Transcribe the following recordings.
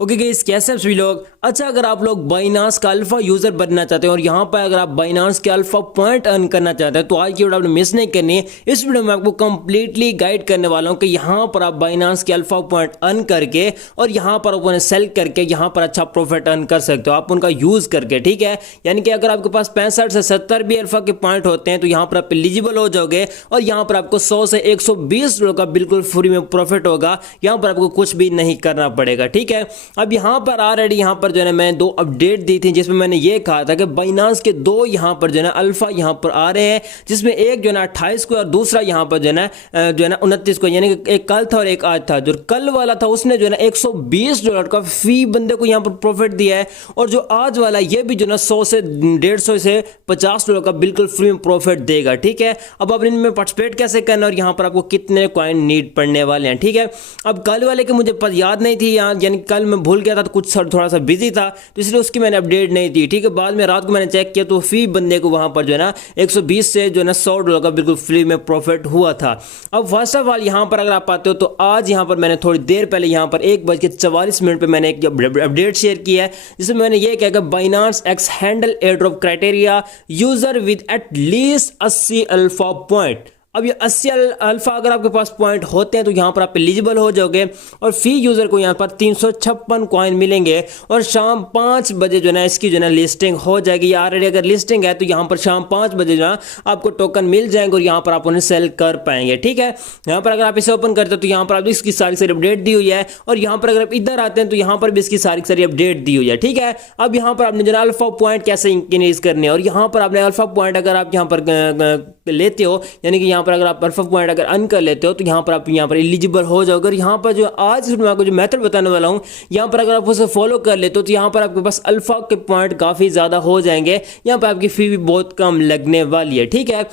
Okay guys, कैसे हैं सभी लोग। अच्छा, अगर आप लोग बाइनांस का अल्फा यूजर बनना चाहते हैं और यहाँ पर अगर आप बाइनांस के अल्फा पॉइंट अर्न करना चाहते हैं तो आज की वीडियो आपने मिस नहीं करनी है। इस वीडियो में आपको कंप्लीटली गाइड करने वाला हूँ कि यहाँ पर आप बाइनांस के अल्फा पॉइंट अर्न करके और यहाँ पर आप उन्हें सेल करके यहाँ पर अच्छा प्रॉफिट अर्न कर सकते हो आप उनका यूज करके। ठीक है, यानी कि अगर आपके पास 65 से 70 भी अल्फा के पॉइंट होते हैं तो यहाँ पर आप एलिजिबल हो जाओगे और यहाँ पर आपको 100 से 120 डॉलर का बिल्कुल फ्री में प्रॉफिट होगा। यहाँ पर आपको कुछ भी नहीं करना पड़ेगा। ठीक है, अब यहाँ पर ऑलरेडी यहाँ पर जो है मैंने 2 अपडेट दी थी जिसमें मैंने ये कहा था कि बाइनांस के 2 यहाँ पर जो है अल्फा यहाँ पर आ रहे हैं, जिसमें एक जो है 28 को और दूसरा यहाँ पर जो है 29 को, यानी कि एक कल था और एक आज था। जो कल वाला था उसने जो है 120 डॉलर का फी बंदे को यहाँ पर प्रॉफिट दिया है और जो आज वाला ये भी जो है 100 से 150 से 50 डॉलर का बिल्कुल फ्री में प्रॉफिट देगा। ठीक है, अब आप इनमें पार्टिसिपेट कैसे करना और यहाँ पर आपको कितने कॉइन नीड पड़ने वाले हैं। ठीक है, अब कल वाले के मुझे याद नहीं थी यहाँ, यानी कल मैं भूल गया था तो कुछ थोड़ा सा बिजी था तो इसलिए उसकी मैंने अपडेट नहीं दी। ठीक है, बाद में रात को मैंने चेक किया तो फी बंदे को वहां पर जो है ना 120 से जो है ना 100 डॉलर का बिल्कुल फ्री में प्रॉफिट हुआ था। अब फर्स्ट ऑफ ऑल यहाँ पर अगर आप आते हो तो आज यहाँ पर मैंने थोड़ी देर पहले यहाँ पर 1:44 पे मैंने एक अपडेट शेयर किया है जिसमें मैंने ये कहा कि Binance x handle air drop criteria user with at least 80 alpha point. अब ये 80 अल्फा अगर आपके पास पॉइंट होते हैं तो यहाँ पर आप एलिजिबल हो जाओगे और फी यूजर को यहाँ पर 356 कॉइन मिलेंगे और शाम 5 बजे जो है ना इसकी जो है ना लिस्टिंग हो जाएगी। या ऑलरेडी अगर लिस्टिंग है तो यहाँ पर शाम 5 बजे जो है आपको टोकन मिल जाएंगे और यहाँ पर आप उन्हें सेल कर पाएंगे। ठीक है, यहाँ पर अगर आप इसे ओपन करते हो तो यहाँ पर आप इसकी सारी अपडेट दी हुई है और यहाँ पर अगर आप इधर आते हैं तो यहाँ पर भी इसकी सारी अपडेट दी हुई है। ठीक है, अब यहाँ पर आपने जो है अल्फा पॉइंट कैसे इंक्रीज करने और यहाँ पर आपने अल्फा पॉइंट अगर आप यहाँ पर लेते हो, यानी कि यहाँ पर अगर आप अल्फा पॉइंट अगर अर्न कर लेते हो तो यहाँ पर आप यहाँ पर एलिजिबल हो जाओगे। और यहाँ पर जो आज मैं आपको जो मेथड बताने वाला हूँ यहाँ पर अगर आप उसे फॉलो कर लेते हो तो यहाँ पर आपके पास अल्फा के पॉइंट काफ़ी ज़्यादा हो जाएंगे। यहाँ पर आपकी फी भी बहुत कम लगने वाली है। ठीक है,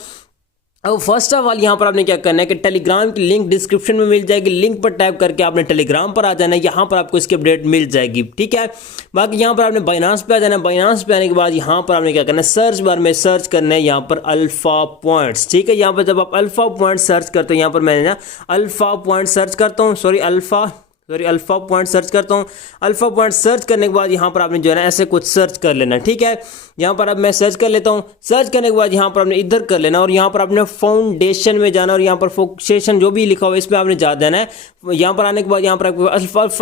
अब फर्स्ट ऑफ ऑल यहाँ पर आपने क्या करना है कि टेलीग्राम की लिंक डिस्क्रिप्शन में मिल जाएगी, लिंक पर टैप करके आपने टेलीग्राम पर आ जाना है, यहाँ पर आपको इसकी अपडेट मिल जाएगी। ठीक है, बाकी यहाँ पर आपने बाइनांस पे आ जाना है। बाइनांस पे आने के बाद यहाँ पर आपने क्या करना है, सर्च बार में सर्च करना है यहाँ पर अल्फा पॉइंट्स। ठीक है, यहाँ पर जब आप अल्फा पॉइंट सर्च करते हो, यहाँ पर मैंने ना अल्फा पॉइंट सर्च करता हूँ, अल्फा पॉइंट सर्च करता हूँ। अल्फा पॉइंट सर्च करने के बाद यहाँ पर आपने जो है ना ऐसे कुछ सर्च कर लेना। ठीक है, यहाँ पर अब मैं सर्च कर लेता हूँ। सर्च करने के बाद यहाँ पर आपने इधर कर लेना और यहाँ पर आपने फाउंडेशन में जाना और यहाँ पर फोकसेशन जो भी लिखा हुआ है इस पर आपने जा देना है। यहाँ पर आने के बाद यहाँ पर आपको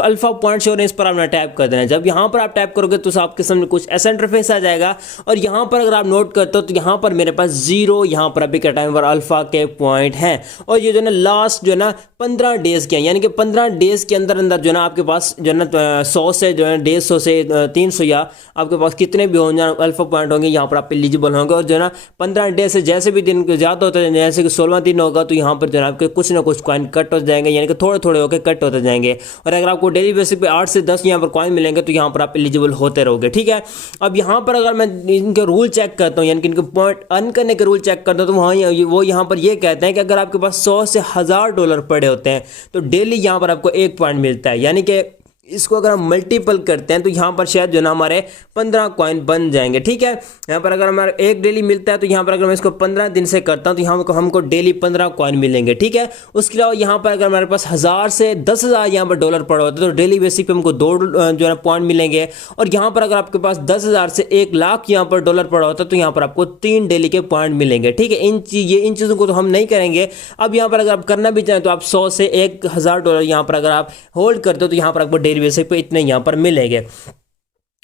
अल्फा पॉइंट शो इस पर आपने टैप कर देना है। जब यहाँ पर आप टैप करोगे तो आपके सामने कुछ ऐसा इंटरफेस आ जाएगा और यहाँ पर अगर आप नोट करते हो तो यहाँ पर मेरे पास 0 यहाँ पर अभी के टाइम पर अल्फा के पॉइंट हैं और ये जो है ना लास्ट जो है ना 15 डेज के हैं, यानी कि 15 डेज के अंदर जो है ना आपके पास जो है ना 100 से जो है 150 से 300 या आपके पास कितने भी होंगे अल्फा पॉइंट होंगे यहाँ पर आप एलिजिबल होंगे। और जो है ना 15 डे से जैसे भी दिन ज़्यादा होता है, जैसे कि 16वां दिन होगा तो यहाँ पर जो है आपके कुछ ना कुछ कॉइन कट हो जाएंगे, यानी कि थोड़े थोड़े होकर कट होते जाएंगे। और अगर आपको डेली बेसिस पे 8 से 10 यहाँ पर कॉइन मिलेंगे तो यहाँ पर आप एलिजिबल होते रहोगे। ठीक है, अब यहाँ पर अगर मैं इनके रूल चेक करता हूँ, यानी कि इनके पॉइंट अर्न करने के रूल चेक करता हूँ तो वहाँ वो यहाँ पर ये कहते हैं कि अगर आपके पास 100 से 1000 डॉलर पड़े होते हैं तो डेली यहाँ पर आपको 1 पॉइंट मिलता है, यानी कि इसको अगर हम मल्टीपल करते हैं तो यहाँ पर शायद जो ना हमारे 15 कॉइन बन जाएंगे। ठीक है, यहाँ पर अगर हमारा 1 डेली मिलता है तो यहाँ पर अगर मैं इसको 15 दिन से करता हूँ तो यहाँ पर हमको डेली 15 कॉइन मिलेंगे। ठीक है, उसके अलावा यहाँ पर अगर हमारे पास 1000 से 10,000 यहाँ पर डॉलर पड़ा होता है तो डेली बेसिस पे हमको 2 जो है पॉइंट मिलेंगे। और यहाँ पर अगर आपके पास 10,000 से 1 लाख यहाँ पर डॉलर पड़ा होता है तो यहाँ पर आपको 3 डेली के पॉइंट मिलेंगे। ठीक है, इन चीज़ों को तो हम नहीं करेंगे। अब यहाँ पर अगर आप करना भी चाहें तो आप 100 से 1000 डॉलर यहाँ पर अगर आप होल्ड करते हो तो यहाँ पर आपको डेली बेसिस पे इतने यहाँ पर मिलेंगे।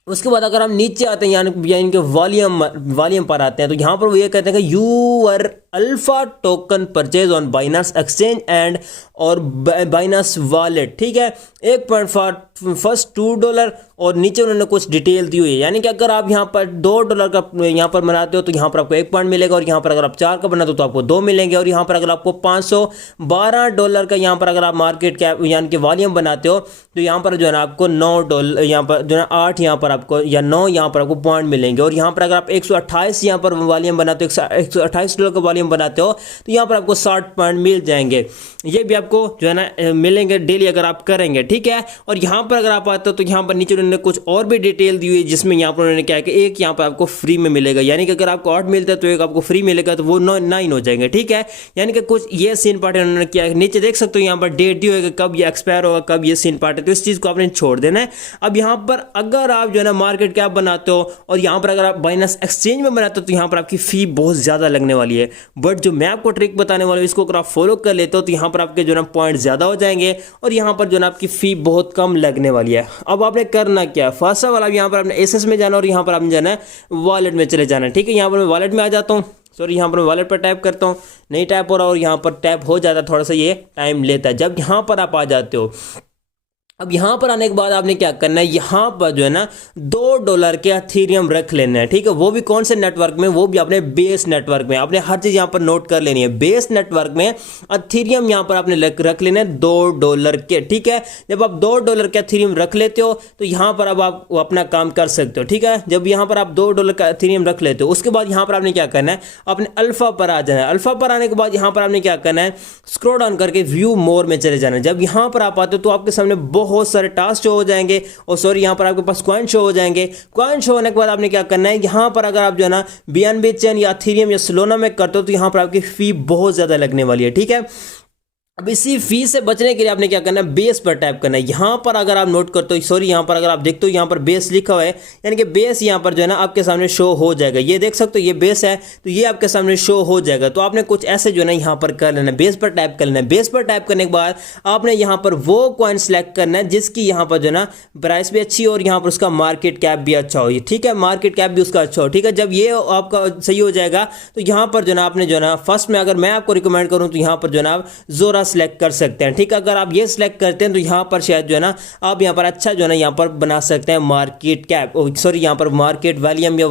उसके बाद अगर हम नीचे आते हैं यानी इनके वॉल्यूम पर आते हैं तो यहाँ पर वो ये कहते हैं कि your alpha token purchase on Binance exchange and और बाइनांस वॉलेट। ठीक है, 1 पॉइंट फॉर फर्स्ट $2 और नीचे उन्होंने कुछ डिटेल दी हुई है, यानी कि अगर आप यहाँ पर $2 का यहाँ पर बनाते हो तो यहाँ पर आपको 1 पॉइंट मिलेगा और यहाँ पर अगर आप 4 का बनाते हो तो आपको 2 मिलेंगे। और यहाँ पर अगर आपको $512 का यहाँ पर अगर आप मार्केट कैप यानी कि वॉल्यूम बनाते हो तो यहाँ पर जो है ना आपको $9 यहाँ पर जो है 8 यहाँ पर आपको या 9 यहाँ पर आपको पॉइंट मिलेंगे। और यहाँ पर अगर आप 128 यहाँ पर वॉल्यूम बनाते हो $128 का वॉल्यूम बनाते हो तो यहाँ पर आपको 60 पॉइंट मिल जाएंगे। ये भी आपको जो है ना मिलेंगे डेली अगर आप करेंगे, ठीक है। और यहाँ पर अगर आप आते हो तो यहाँ पर नीचे उन्होंने कुछ और भी डिटेल दी हुई है, जिसमें यहाँ पर उन्होंने क्या है कि एक यहाँ पर आपको फ्री में मिलेगा, यानी कि अगर आपको 8 मिलता है तो एक आपको फ्री मिलेगा, तो वो 9 हो जाएंगे, ठीक है। यानी कि कुछ ये सीन पार्ट उन्होंने किया है। नीचे देख सकते हो यहाँ पर डेट दी होगा कब ये एक्सपायर होगा, कब ये सीन पार्ट है, तो इस चीज़ को आपने छोड़ देना है। अब यहाँ पर अगर आप जो है ना मार्केट कैप बनाते हो और यहाँ पर अगर आप बाइनेंस एक्सचेंज में बनाते हो तो यहाँ पर आपकी फी बहुत ज़्यादा लगने वाली है। बट जो मैं आपको ट्रिक बताने वाला हूँ इसको अगर आप फॉलो कर लेते हो तो यहाँ पर आपके जो ना पॉइंट ज़्यादा हो जाएंगे और यहाँ पर जो ना आपकी फी बहुत कम लगने वाली है। अब आपने करना क्या, फर्स्ट ऑफ ऑल आप यहाँ पर आपने एसएस में जाना और यहाँ पर आपने जाना है वॉलेट में चले जाना है, ठीक है। यहाँ पर मैं वॉलेट में आ जाता हूँ, सॉरी यहाँ पर मैं वॉलेट पर टैप करता हूँ, नहीं टैप हो रहा और यहाँ पर टैप हो जाता है, थोड़ा सा ये टाइम लेता है। जब यहाँ पर आप आ जाते हो, अब यहाँ पर आने के बाद आपने क्या करना है, यहाँ पर जो है ना $2 के अथीरियम रख लेना है, ठीक है। वो भी कौन से नेटवर्क में, वो भी अपने बेस नेटवर्क में। आपने हर चीज़ यहाँ पर नोट कर लेनी है। बेस नेटवर्क में अथीरियम यहाँ पर आपने रख लेना है $2 के, ठीक है। जब आप $2 के अथीरियम रख लेते हो तो यहाँ पर अब आप अपना काम कर सकते हो, ठीक है। जब यहाँ पर आप $2 का अथीरियम रख लेते हो उसके बाद यहाँ पर आपने क्या करना है, अपने अल्फा पर आ जाना है। अल्फा पर आने के बाद यहाँ पर आपने क्या करना है, स्क्रॉल डाउन करके व्यू मोर में चले जाना है। जब यहाँ पर आप आते हो तो आपके सामने बहुत सारे टास्क शो हो जाएंगे और सॉरी यहाँ पर आपके पास कॉइन शो हो जाएंगे। कॉइन शो होने के बाद आपने क्या करना है, यहाँ पर अगर आप जो है ना BNB चेन या इथेरियम या सोलाना में करते हो तो यहाँ पर आपकी फी बहुत ज़्यादा लगने वाली है, ठीक है। अब इसी फी से बचने के लिए आपने क्या करना है, बेस पर टैप करना है। यहाँ पर अगर आप नोट करते हो, सॉरी यहाँ पर अगर आप देखते हो यहाँ पर बेस लिखा हुआ है, यानी कि बेस यहाँ पर जो है ना आपके सामने शो हो जाएगा। ये देख सकते हो ये बेस है तो ये आपके सामने शो हो जाएगा। तो आपने कुछ ऐसे जो है ना यहाँ पर कर लेना है, बेस पर टैप कर लेना है। बेस पर टैप करने के बाद आपने यहाँ पर वो कॉइन सेलेक्ट करना है जिसकी यहाँ पर जो है ना प्राइस भी अच्छी हो और यहाँ पर उसका मार्केट कैप भी अच्छा हो, ठीक है। मार्केट कैप भी उसका अच्छा हो, ठीक है। जब ये आपका सही हो जाएगा तो यहाँ पर जो है ना आपने जो है ना फर्स्ट में अगर मैं आपको रिकमेंड करूँ तो यहाँ पर जो है ना आप जोरा सेलेक्ट कर सकते हैं, ठीक है। अगर आप ये सिलेक्ट करते हैं तो यहाँ पर शायद जो है ना आप यहाँ पर अच्छा जो है ना यहाँ पर बना सकते हैं मार्केट कैप, सॉरी यहाँ पर मार्केट वॉल्यूम या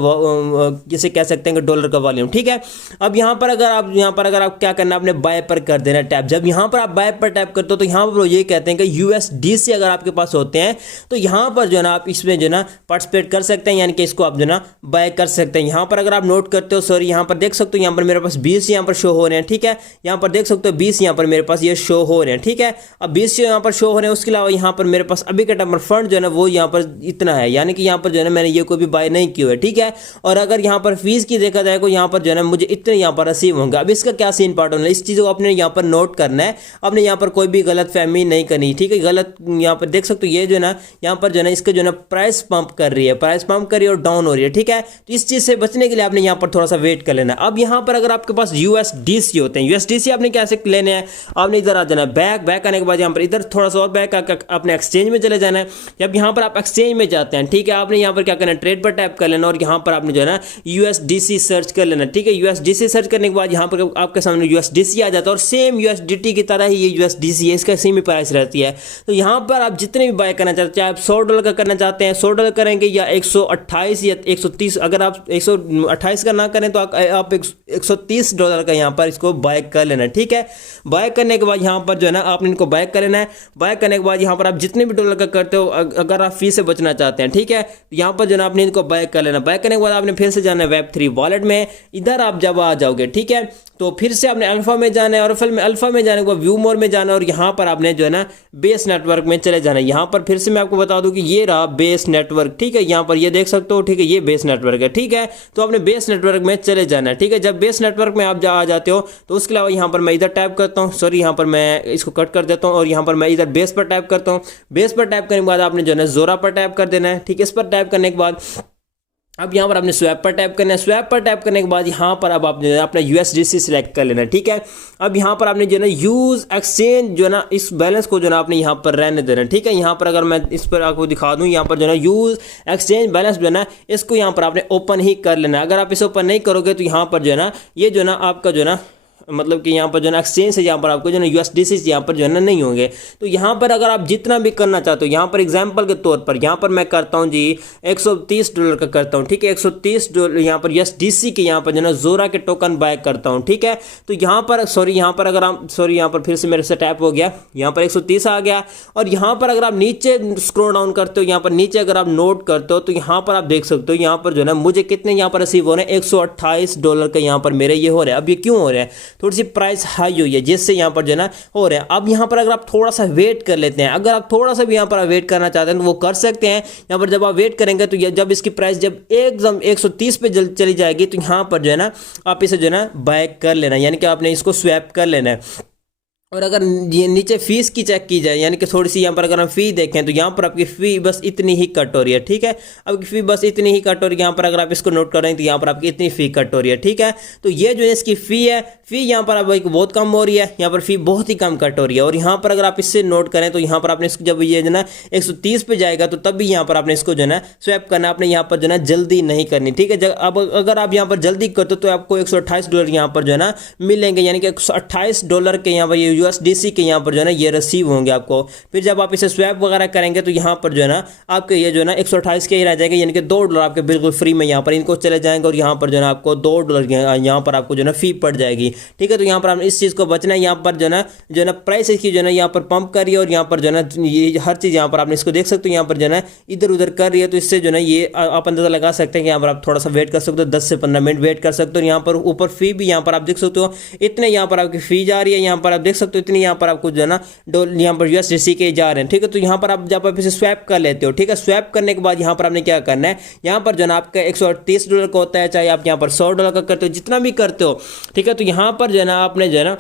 जिसे कह सकते हैं कि डॉलर का वॉल्यूम, ठीक है। अब यहाँ पर अगर आप क्या करना है, आपने बाय पर कर देना टैप। जब यहाँ पर आप बाय पर टैप करते हो तो यहाँ पर ये कहते हैं कि USDC अगर आपके पास होते हैं तो यहाँ पर जो है ना आप इसमें जो है ना पार्टिसिपेट कर सकते हैं, यानी कि इसको आप जो है ना बाय कर सकते हैं। यहाँ पर अगर आप नोट करते हो, सॉरी यहाँ पर देख सकते हो यहाँ पर मेरे पास 20 यहाँ पर शो हो रहे हैं, ठीक है। यहाँ पर देख सकते हो 20 यहाँ पर मेरे पास ये शो हो रहे हैं, ठीक है। अब 20 यहाँ पर शो हो रहे हैं। उसके अलावा यहाँ पर मेरे पास अभी का टाइम पर फंड जो है ना वो यहाँ पर इतना है, यानी कि यहाँ पर जो है ना मैंने ये कोई भी बाय नहीं किया है, ठीक है। और अगर यहाँ पर फीस की देखा जाए तो यहाँ पर जो है ना मुझे इतने यहाँ पर रिसीव होंगे। अब इसका क्या सीन पार्ट होना है, इस चीज़ को आपने यहाँ पर नोट करना है। आपने यहाँ पर कोई भी गलत फहमी नहीं करनी, ठीक है। गलत यहाँ पर देख सकते हो ये जो है ना यहाँ पर जो है ना इसका जो है ना प्राइस पंप कर रही है, प्राइस पंप कर रही है और डाउन हो रही है, ठीक है। तो इस चीज़ से बचने के लिए आपने यहाँ पर थोड़ा सा वेट कर लेना है। अब यहाँ पर अगर आपके पास USDC होते हैं, USDC आपने कैसे लेने हैं, आपने इधर आ जाना है, बैक आने के बाद यहाँ पर इधर थोड़ा सा और बैक अपने एक्सचेंज में चले जाना है। जब यहाँ पर आप एक्सचेंज में जाते हैं, ठीक है, आपने यहाँ पर क्या करना है, ट्रेड पर टैप कर लेना और यहाँ पर आपने जो है ना USDC सर्च कर लेना, ठीक है। USDC सर्च करने के बाद यहाँ पर आपके सामने USDC आ जाता है और सेम USDT की तरह ही ये USDC है, इसका सेम ही प्राइस रहती है। तो यहाँ पर आप जितने भी बाय करना चाहते हैं, चाहे आप $100 का करना चाहते हैं $100 करेंगे या 128 या 130, अगर आप 128 का ना करें तो आप $130 का यहाँ पर इसको बाय कर लेना, ठीक है। बाय करने के बाद यहाँ पर जो है ना आपने इनको बाय कर लेना है। बाय करने के बाद यहाँ पर आप जितने भी डॉलर का करते हो, अगर आप फी से बचना चाहते हैं, ठीक है, यहाँ पर जो है आपने इनको बाय कर लेना। बाय करने के बाद आपने फिर से जाना है Web3 वॉलेट में। इधर आप जब आ जाओगे, ठीक है, तो फिर से आपने अल्फा में जाना है और फिर अल्फा में जाने के बाद व्यू मोर में जाना है और यहाँ पर आपने जो है ना बेस नेटवर्क में चले जाना है। यहाँ पर फिर से मैं आपको बता दूं कि ये रहा बेस नेटवर्क, ठीक है। यहाँ पर ये देख सकते हो, ठीक है, ये बेस नेटवर्क है, ठीक है। तो आपने बेस नेटवर्क में चले जाना है, ठीक है। जब बेस नेटवर्क में आप आ जाते हो तो उसके अलावा यहाँ पर मैं इधर टैप करता हूँ, सॉरी यहाँ पर मैं इसको कट कर देता हूँ और यहाँ पर मैं इधर बेस पर टैप करता हूँ। बेस पर टैप करने के बाद आपने जो है ना जोरा पर टैप कर देना है, ठीक है। इस पर टैप करने के बाद अब यहाँ पर आपने स्वैप पर टैप करना है। स्वैप पर टैप करने के बाद यहाँ पर अब आप जो है अपना USDC सिलेक्ट कर लेना, ठीक है। अब यहाँ पर आपने जो है ना यूज़ एक्सचेंज जो है ना इस बैलेंस को जो है ना आपने यहाँ पर रहने देना, ठीक है। यहाँ पर अगर मैं इस पर आपको दिखा दूँ, यहाँ पर जो है ना यूज़ एक्सचेंज बैलेंस जो है ना इसको यहाँ पर आपने ओपन ही कर लेना। अगर आप इसे ओपन नहीं करोगे तो यहाँ पर जो है ना ये जो है ना आपका जो है ना मतलब कि यहाँ पर जो है एक्सचेंज से यहाँ पर आपको जो है USDC यहाँ पर जो है नहीं होंगे। तो यहाँ पर अगर आप जितना भी करना चाहते हो, यहाँ पर एग्जाम्पल के तौर पर यहाँ पर मैं करता हूँ जी $130 का करता हूँ, ठीक है, $130 यहाँ पर USDC के यहाँ पर जो है जोरा के टोकन बाय करता हूँ, ठीक है। तो यहाँ पर यहाँ पर अगर आप यहाँ पर फिर से मेरे से टैप हो गया, यहाँ पर 130 आ गया। और यहाँ पर अगर आप नीचे स्क्रॉल डाउन करते हो, यहाँ पर नीचे अगर आप नोट करते हो तो यहाँ पर आप देख सकते हो यहाँ पर जो है मुझे कितने यहाँ पर रिसीव हो रहे हैं, $128 का यहाँ पर मेरे ये हो रहे हैं। अब ये क्यों हो रहे हैं, थोड़ी सी प्राइस हाई हुई है जिससे यहाँ पर जो है हो रहे हैं। अब यहाँ पर अगर आप थोड़ा सा वेट कर लेते हैं, अगर आप थोड़ा सा भी यहाँ पर वेट करना चाहते हैं तो वो कर सकते हैं। यहाँ पर जब आप वेट करेंगे तो जब इसकी प्राइस जब एकदम 130 पे चली जाएगी तो यहाँ पर जो है आप इसे जो है बाय कर लेना, यानी कि आपने इसको स्वैप कर लेना है। और अगर ये नीचे फीस की चेक की जाए, यानी कि थोड़ी सी यहाँ पर अगर हम फी देखें तो यहाँ पर आपकी फ़ी बस इतनी ही कट हो रही है, ठीक है। अब फ़ी बस इतनी ही कट हो रही है, यहाँ पर अगर आप इसको नोट करें तो यहाँ पर आपकी इतनी फ़ी कट हो रही है, ठीक है। तो ये जो है इसकी फ़ी है, फ़ी यहाँ पर अब बहुत कम हो रही है, यहाँ पर फ़ी बहुत ही कम कट हो रही है। और यहाँ पर अगर आप इससे नोट करें तो यहाँ पर आपने इसको जब ये जो है 130 पे जाएगा तो तब भी यहाँ पर आपने इसको जो है स्वैप करना, आपने यहाँ पर जो है जल्दी नहीं करनी, ठीक है। अब अगर आप यहाँ पर जल्दी करते हो तो आपको $128 यहाँ पर जो है मिलेंगे, यानी कि $128 के यहाँ पर ये USDC के यहाँ पर जो है ये रिसीव होंगे आपको। फिर जब आप इसे स्वैप वगैरह करेंगे तो यहाँ पर जो है आपके ये जो है 128 के ही रह जाएंगे, यानी कि $2 आपके बिल्कुल फ्री में यहाँ पर इनको चले जाएंगे। और यहाँ पर जो है आपको $2 यहाँ पर आपको जो है फ़ी पड़ जाएगी, ठीक है। तो यहाँ पर आपने इस चीज़ को बचना है। यहाँ पर जो है प्राइस इसकी जो है यहाँ पर पंप कर रही है और यहाँ पर जो है ये हर चीज़ यहाँ पर आपने इसको देख सकते हो, यहाँ पर जो है इधर उधर कर रही है। तो इससे जो है ये आप अंदाजा लगा सकते हैं कि यहाँ पर आप थोड़ा सा वेट कर सकते हो, 10 से 15 मिनट वेट कर सकते हो। यहाँ पर ऊपर फ़ी भी यहाँ पर आप देख सकते हो इतने यहाँ पर आपकी फ़ी जा रही है, यहाँ पर आप देख सकते हो इतनी यहाँ पर आपको जो है यहाँ पर USDC के जा रहे हैं, ठीक है। तो यहाँ पर आप जब आप इसे स्वैप कर लेते हो, ठीक है, स्वैप करने के बाद यहाँ पर आपने क्या करना है, यहाँ पर जो है आपका $138 का होता है, चाहे आप यहाँ पर $100 का करते हो, जितना भी करते हो, ठीक है। तो यहाँ पर जो है आपने जो है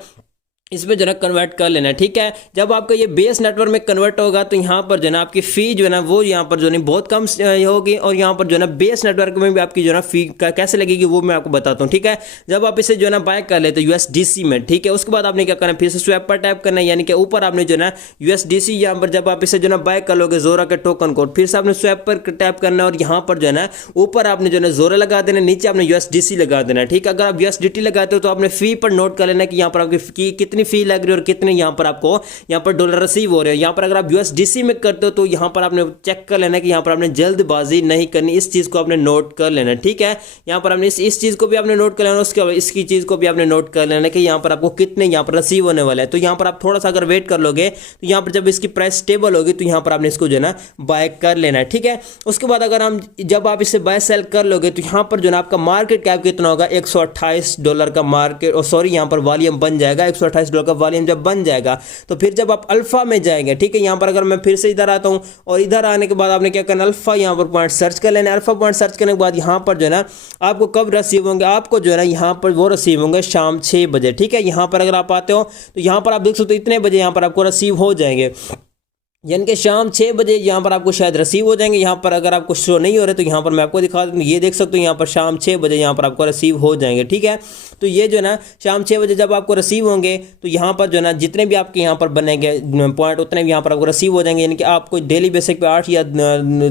इसमें जो है कन्वर्ट कर लेना, ठीक है। जब आपका ये बेस नेटवर्क में कन्वर्ट होगा तो यहाँ पर जो है आपकी फ़ी जो है ना वो यहाँ पर जो है बहुत कम होगी। और यहाँ पर जो है बेस नेटवर्क में भी आपकी जो है फ़ी कैसे लगेगी वो मैं आपको बताता हूँ, ठीक है। जब आप इसे जो है बाय कर लेते हो USDC में, ठीक है, उसके बाद आपने क्या करना है, फिर से स्वैप पर टैप करना है, यानी कि ऊपर आपने जो है USDC यहाँ पर जब आप इसे जो है बाय कर लोगे जोरा के टोकन को, फिर से आपने स्वैप पर टैप करना है और यहाँ पर जो है ऊपर आपने जो है जोरा लगा देना, नीचे आपने USDC लगा देना, ठीक है। अगर आप USDT लगाते हो तो आपने फ़ी पर नोट कर लेना कि यहाँ पर आपकी कितनी फ़ी लग रही है और कितने यहाँ पर आपको यहाँ पर डॉलर रिसीव हो रहे हैं। यहाँ पर अगर आप USDC में करते हो तो यहाँ पर आपने चेक कर लेना कि यहाँ पर आपने जल्दबाजी नहीं करनी, इस चीज़ को आपने नोट कर लेना, ठीक है। यहाँ पर आपने इस चीज़ को भी आपने नोट कर लेना, उसके बाद इसकी चीज़ को भी आपने नोट कर लेना कि यहाँ पर आपको कितने यहाँ पर रिसीव होने वाला है। तो यहाँ पर आप थोड़ा सा अगर वेट कर लोगे तो यहाँ पर जब इसकी प्राइस स्टेबल होगी तो यहाँ पर आपने इसको जो है बाय कर लेना है, ठीक है। उसके बाद अगर हम जब आप इसे बाय सेल कर लोगे तो यहाँ पर जो है आपका मार्केट कैप कितना होगा, $128 का मार्केट, और सॉरी यहाँ पर वॉल्यूम बन जाएगा, $128 का वॉल्यूम जब बन जाएगा तो फिर जब आप अल्फा में जाएंगे, ठीक है। यहाँ पर अगर मैं फिर से इधर आता हूँ और इधर आने के बाद आपने क्या करना, अल्फा यहाँ पर पॉइंट सर्च कर लेना। अल्फा पॉइंट सर्च करने के बाद यहाँ पर जो है आपको कब रिसीव होंगे, आपको जो है यहाँ पर वो रिसीव होंगे शाम 6 बजे, ठीक है। यहाँ पर अगर आप आते हो तो यहाँ पर आप देख सकते हो इतने बजे यहाँ पर आपको रिसीव हो जाएंगे, यानी कि शाम 6 बजे यहाँ पर आपको शायद रिसीव हो जाएंगे। यहाँ पर अगर आपको शो नहीं हो रहे तो यहाँ पर मैं आपको दिखा दूँ, ये देख सकते हो यहाँ पर शाम 6 बजे यहाँ पर आपको रिसीव हो जाएंगे, ठीक है। तो ये जो है ना शाम 6 बजे जब आपको रिसीव होंगे तो यहाँ पर जो है ना जितने भी आपके यहाँ पर बनेंगे पॉइंट उतने भी यहाँ पर आपको रिसीव हो जाएंगे, यानी कि आपको डेली बेसिक पे 8 या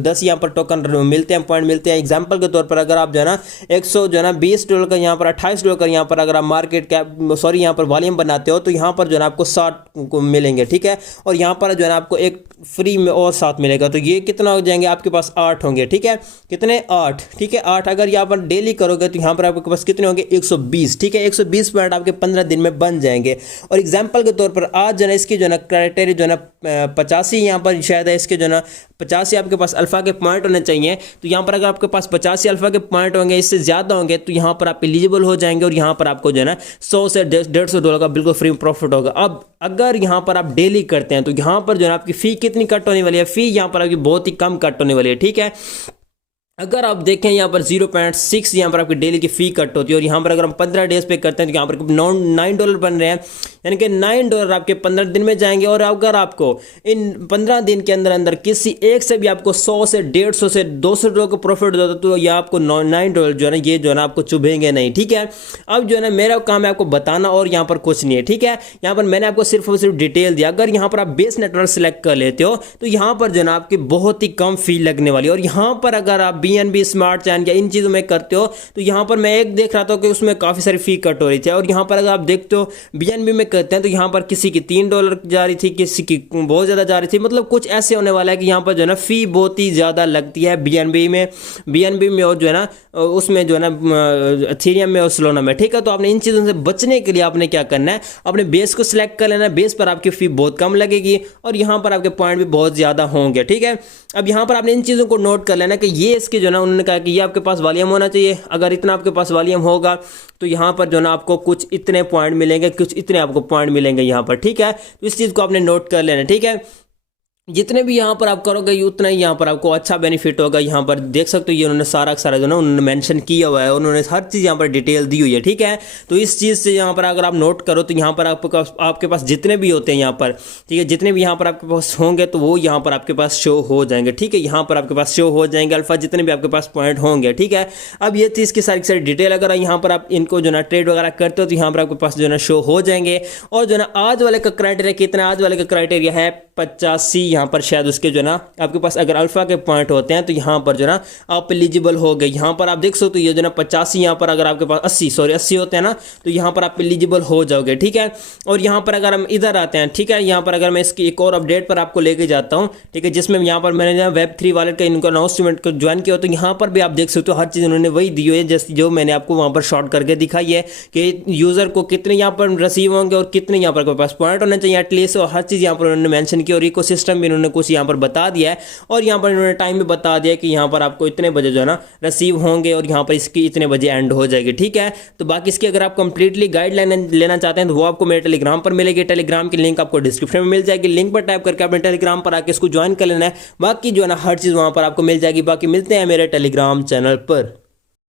10 यहाँ पर टोकन मिलते हैं, पॉइंट मिलते हैं। एग्जाम्पल के तौर पर अगर आप जो है ना $120 का यहाँ पर $28 का यहाँ पर अगर आप मार्केट कैप सॉरी यहाँ पर वॉल्यूम बनाते हो तो यहाँ पर जो है आपको 60 को मिलेंगे, ठीक है। और यहाँ पर जो है आपको एक फ्री में और 7 मिलेगा, तो ये कितना हो जाएंगे आपके पास 8 होंगे, ठीक है। कितने 8, ठीक है 8। अगर यहाँ पर डेली करोगे तो यहाँ पर आपके पास कितने होंगे 120, ठीक है। 120 पॉइंट आपके 15 दिन में बन जाएंगे। और एग्जाम्पल के तौर पर आज जो है इसकी जो है क्राइटेरिया जो है 85 यहाँ पर शायद है, इसके जो है 85 आपके पास अल्फा के पॉइंट होने चाहिए। तो यहाँ पर अगर आपके पास 85 अल्फा के पॉइंट होंगे, इससे ज़्यादा होंगे तो यहाँ पर आप एलिजिबल हो जाएंगे और यहाँ पर आपको जो है ना $100 से $150 का बिल्कुल फ्री प्रॉफिट होगा। अब अगर यहाँ पर आप डेली करते हैं तो यहाँ पर जो है आपकी फ़ी कितनी कट होने वाली है, फ़ी यहाँ पर आपकी बहुत ही कम कट होने वाली है, ठीक है। अगर आप देखें यहाँ पर 0.6 यहाँ पर आपकी डेली की फ़ी कट होती है। और यहाँ पर अगर हम 15 डेज पे करते हैं तो यहाँ पर $9 बन रहे हैं, यानी कि $9 आपके 15 दिन में जाएंगे। और अगर आपको इन 15 दिन के अंदर अंदर किसी एक से भी आपको 100 से 150 से $200 का प्रॉफिट होता तो ये आपको $9 जो है ना ये जो है ना आपको चुभेंगे नहीं, ठीक है। अब जो है ना मेरा काम है आपको बताना और यहाँ पर कुछ नहीं है, ठीक है। यहाँ पर मैंने आपको सिर्फ और सिर्फ डिटेल दिया। अगर यहाँ पर आप बेस नेटवर्क सेलेक्ट कर लेते हो तो यहाँ पर जो है ना आपकी बहुत ही कम फ़ी लगने वाली है। और यहाँ पर अगर आप BNB स्मार्ट चैन या इन चीज़ों में करते हो तो यहाँ पर मैं एक देख रहा था कि उसमें काफ़ी सारी फ़ी कट हो रही थी। और यहाँ पर अगर आप देखते हो BNB में करते हैं तो यहाँ पर किसी की $3 जा रही थी, किसी की बहुत ज़्यादा जा रही थी। मतलब कुछ ऐसे होने वाला है कि यहाँ पर जो है ना फ़ी बहुत ही ज़्यादा लगती है BNB में और जो है ना उसमें जो है ना एथेरियम में और सोलाना में। ठीक है, तो आपने इन चीज़ों से बचने के लिए आपने क्या करना है, अपने बेस को सिलेक्ट कर लेना है। बेस पर आपकी फ़ी बहुत कम लगेगी और यहाँ पर आपके पॉइंट भी बहुत ज़्यादा होंगे। ठीक है, अब यहाँ पर आपने इन चीज़ों को नोट कर लेना कि ये इसके जो ना उन्होंने कहा कि ये आपके पास वॉल्यूम होना चाहिए। अगर इतना आपके पास वॉल्यूम होगा तो यहाँ पर जो ना आपको कुछ इतने पॉइंट मिलेंगे, कुछ इतने आपको पॉइंट मिलेंगे यहाँ पर। ठीक है, तो इस चीज़ को आपने नोट कर लेना। ठीक है, जितने भी यहाँ पर आप करोगे उतना ही यहाँ पर आपको अच्छा बेनिफिट होगा। यहाँ पर देख सकते हो ये उन्होंने सारा जो ना उन्होंने मेंशन किया हुआ है, उन्होंने हर चीज़ यहाँ पर डिटेल दी हुई है। ठीक है, तो इस चीज़ से यहाँ पर अगर आप नोट करो तो यहाँ पर आपके पास जितने भी होते हैं यहाँ पर, ठीक है, जितने भी यहाँ पर आपके पास होंगे तो वो यहाँ पर आपके पास शो हो जाएंगे। ठीक है, यहाँ पर आपके पास शो हो जाएंगे अल्फा जितने भी आपके पास पॉइंट होंगे। ठीक है, अब ये चीज़ की सारी डिटेल अगर यहाँ पर आप इनको जो ना ट्रेड वगैरह करते हो तो यहाँ पर आपके पास जो ना शो हो जाएंगे। और जो ना आज वाले का क्राइटेरिया कितना, आज वाले का क्राइटेरिया है 85। यहाँ पर शायद उसके जो ना आपके पास अगर अल्फा के पॉइंट होते हैं तो यहाँ पर जो ना आप एलिजिबल हो गए। यहाँ पर आप देख सकते हो ये जो ना 85, यहाँ पर अगर आपके पास 80 होते हैं ना तो यहाँ पर आप एलिजिबल हो जाओगे। ठीक है, और यहाँ पर अगर हम इधर आते हैं, ठीक है, यहाँ पर अगर मैं इसकी एक और अपडेट पर आपको लेके जाता हूँ, ठीक है, जिसमें यहाँ पर मैंने Web3 वॉलेट का इनका अनाउंसमेंट को ज्वाइन किया तो यहाँ पर भी आप देख सकते हो हर चीज़ उन्होंने वही दी हुई है जैसे जो मैंने आपको वहाँ पर शॉर्ट करके दिखाई है कि यूज़र को कितने यहाँ पर रिसीव होंगे और कितने यहाँ पर पास पॉइंट होने चाहिए एटलीस्ट, और हर चीज़ यहाँ पर उन्होंने मेंशन की और इकोसिस्टम भी इन्होंने कुछ यहाँ पर बता दिया है। और यहाँ पर इन्होंने टाइम भी बता दिया कि यहाँ पर आपको इतने बजे जो है ना रिसीव होंगे और यहाँ पर इसकी इतने बजे एंड हो जाएगी। ठीक है, तो बाकी इसकी अगर आप कंप्लीटली गाइडलाइन लेना चाहते हैं तो वो आपको मेरे टेलीग्राम पर मिलेगी। टेलीग्राम की लिंक आपको डिस्क्रिप्शन में मिल जाएगी। लिंक पर टाइप करके अपने टेलीग्राम पर आके इसको ज्वाइन कर लेना है। बाकी जो है ना हर चीज़ वहाँ पर आपको मिल जाएगी। बाकी मिलते हैं मेरे टेलीग्राम चैनल पर।